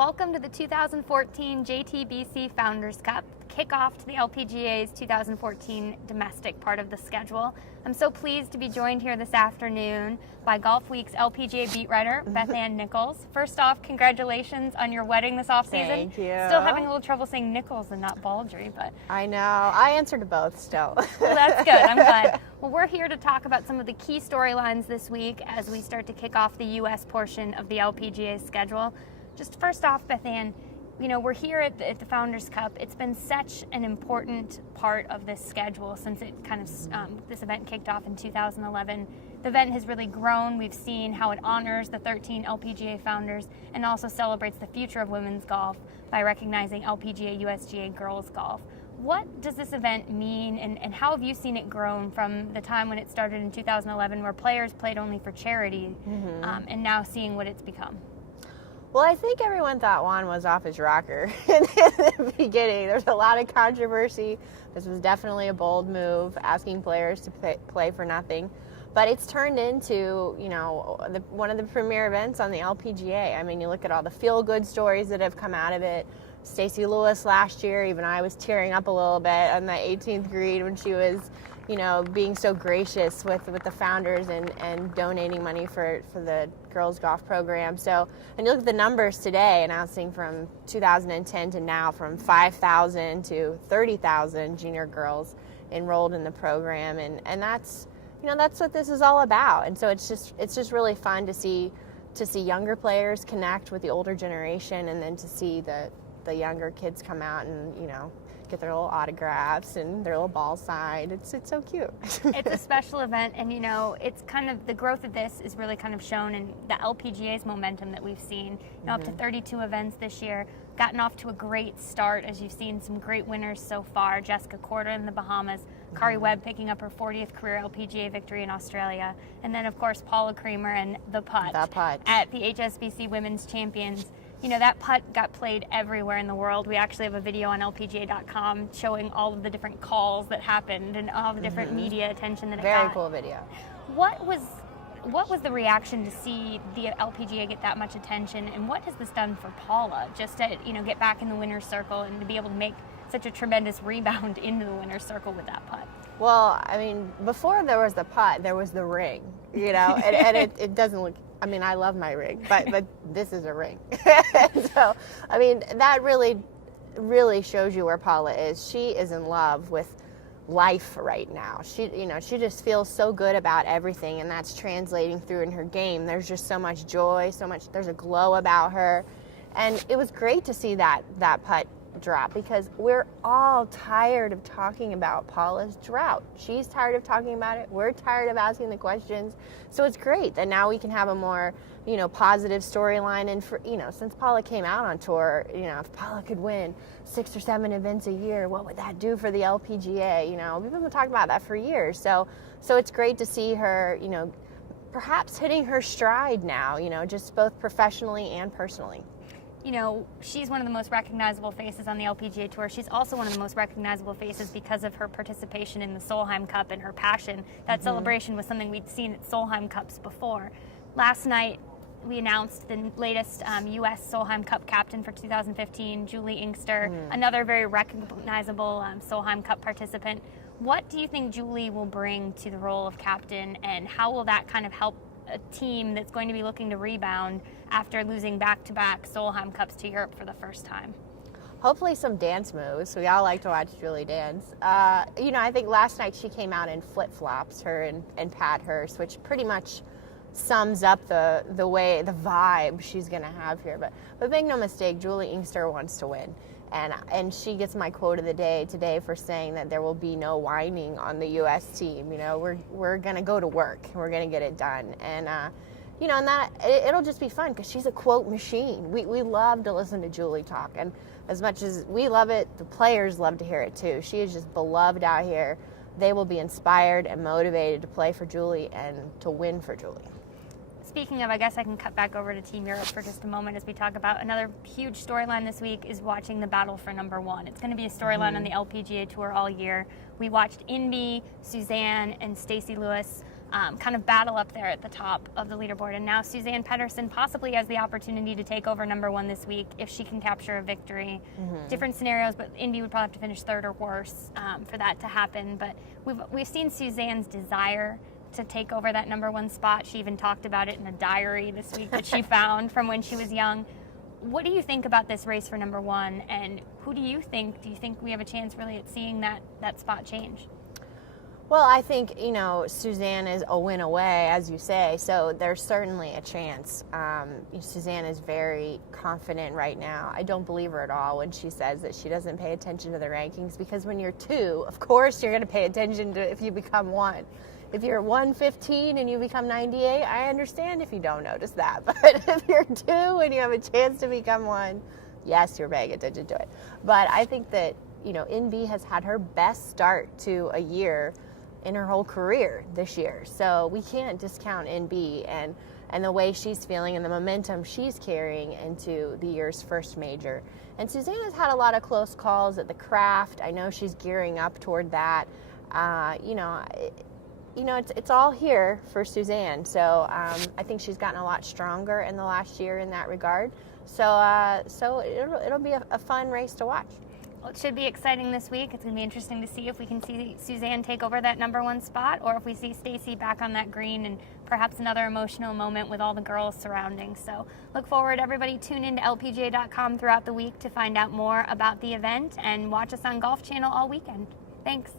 Welcome to the 2014 JTBC Founders Cup, kickoff to the LPGA's 2014 domestic part of the schedule. I'm so pleased to be joined here this afternoon by Golfweek's LPGA beat writer, Beth Nichols. First off, congratulations on your wedding this offseason. Thank you. Still having a little trouble saying Nichols and not Baldry, but I know. I answer to both still. Well, that's good. I'm glad. Well, we're here to talk about some of the key storylines this week as we start to kick off the U.S. portion of the LPGA schedule. Just first off, Beth Ann, you know, we're here at the Founders Cup. It's been such an important part of this schedule since it kind of this event kicked off in 2011. The event has really grown. We've seen how it honors the 13 LPGA founders and also celebrates the future of women's golf by recognizing LPGA, USGA girls golf. What does this event mean, and how have you seen it grown from the time when it started in 2011, where players played only for charity, and now seeing what it's become? Well, I think everyone thought Juan was off his rocker in the beginning. There's a lot of controversy. This was definitely a bold move, asking players to play for nothing. But it's turned into, you know, one of the premier events on the LPGA. I mean, you look at all the feel-good stories that have come out of it. Stacey Lewis last year, even I was tearing up a little bit on the 18th green when she was, you know, being so gracious with the founders and donating money for the girls golf program. So, and you look at the numbers today, announcing from 2010 to now, from 5,000 to 30,000 junior girls enrolled in the program, and that's, you know, that's what this is all about. And so it's just really fun to see younger players connect with the older generation, and then to see the younger kids come out and, you know, get their little autographs and their little ball signed. It's so cute. It's a special event, and you know, it's kind of the growth of this is really kind of shown in the LPGA's momentum that we've seen. You know, up to 32 events this year, gotten off to a great start, as you've seen some great winners so far. Jessica Korda in the Bahamas, Kari Webb picking up her 40th career LPGA victory in Australia, and then of course Paula Creamer and the putt at the HSBC Women's Champions. You know, that putt got played everywhere in the world. We actually have a video on LPGA.com showing all of the different calls that happened and all the different media attention that it got. Very cool video. What was the reaction to see the LPGA get that much attention, and what has this done for Paula, just to, you know, get back in the winner's circle and to be able to make such a tremendous rebound into the winner's circle with that putt? Well, I mean, before there was the putt, there was the ring, you know, and it doesn't look, I mean, I love my ring, but this is a ring. So, I mean, that really shows you where Paula is. She is in love with life right now. She just feels so good about everything, and that's translating through in her game. There's just so much joy, there's a glow about her. And it was great to see that putt drop, because we're all tired of talking about Paula's drought. She's tired of talking about it. We're tired of asking the questions. So it's great that now we can have a more, you know, positive storyline. And for, you know, since Paula came out on tour, you know, if Paula could win 6 or 7 events a year, what would that do for the LPGA? You know, we've been talking about that for years. So it's great to see her, you know, perhaps hitting her stride now, you know, just both professionally and personally. You know, she's one of the most recognizable faces on the LPGA Tour. She's also one of the most recognizable faces because of her participation in the Solheim Cup and her passion. That celebration was something we'd seen at Solheim Cups before. Last night, we announced the latest U.S. Solheim Cup Captain for 2015, Julie Inkster, another very recognizable Solheim Cup participant. What do you think Julie will bring to the role of captain, and how will that kind of help a team that's going to be looking to rebound after losing back-to-back Solheim Cups to Europe for the first time? Hopefully some dance moves. We all like to watch Julie dance. You know, I think last night she came out in flip-flops, her and Pat Hurst, which pretty much sums up the vibe she's going to have here. But make no mistake, Julie Inkster wants to win. And she gets my quote of the day today for saying that there will be no whining on the U.S. team. You know, we're going to go to work. We're going to get it done. And, you know, and that it'll just be fun because she's a quote machine. We love to listen to Julie talk. And as much as we love it, the players love to hear it too. She is just beloved out here. They will be inspired and motivated to play for Julie and to win for Julie. Speaking of, I guess I can cut back over to Team Europe for just a moment as we talk about another huge storyline this week is watching the battle for number one. It's going to be a storyline on the LPGA Tour all year. We watched Inbee, Suzann, and Stacey Lewis kind of battle up there at the top of the leaderboard. And now Suzann Pettersen possibly has the opportunity to take over number one this week if she can capture a victory. Different scenarios, but Indy would probably have to finish third or worse for that to happen. But we've seen Suzann's desire to take over that number one spot. She even talked about it in a diary this week that she found from when she was young. What do you think about this race for number one, and who do you think we have a chance really at seeing that spot change? Well, I think, Suzann is a win away, as you say, so there's certainly a chance. Suzann is very confident right now. I don't believe her at all when she says that she doesn't pay attention to the rankings, because when you're 2, of course you're going to pay attention to if you become 1. If you're 115 and you become 98, I understand if you don't notice that. But if you're 2 and you have a chance to become 1, yes, you're paying attention to it. But I think that, NB has had her best start to a year in her whole career this year. So we can't discount NB and the way she's feeling and the momentum she's carrying into the year's first major. And Suzann has had a lot of close calls at the craft. I know she's gearing up toward that. It's all here for Suzann. So I think she's gotten a lot stronger in the last year in that regard. So it'll be a fun race to watch. Well, it should be exciting this week. It's going to be interesting to see if we can see Suzann take over that number one spot, or if we see Stacy back on that green and perhaps another emotional moment with all the girls surrounding. So look forward, everybody. Tune in to LPGA.com throughout the week to find out more about the event, and watch us on Golf Channel all weekend. Thanks.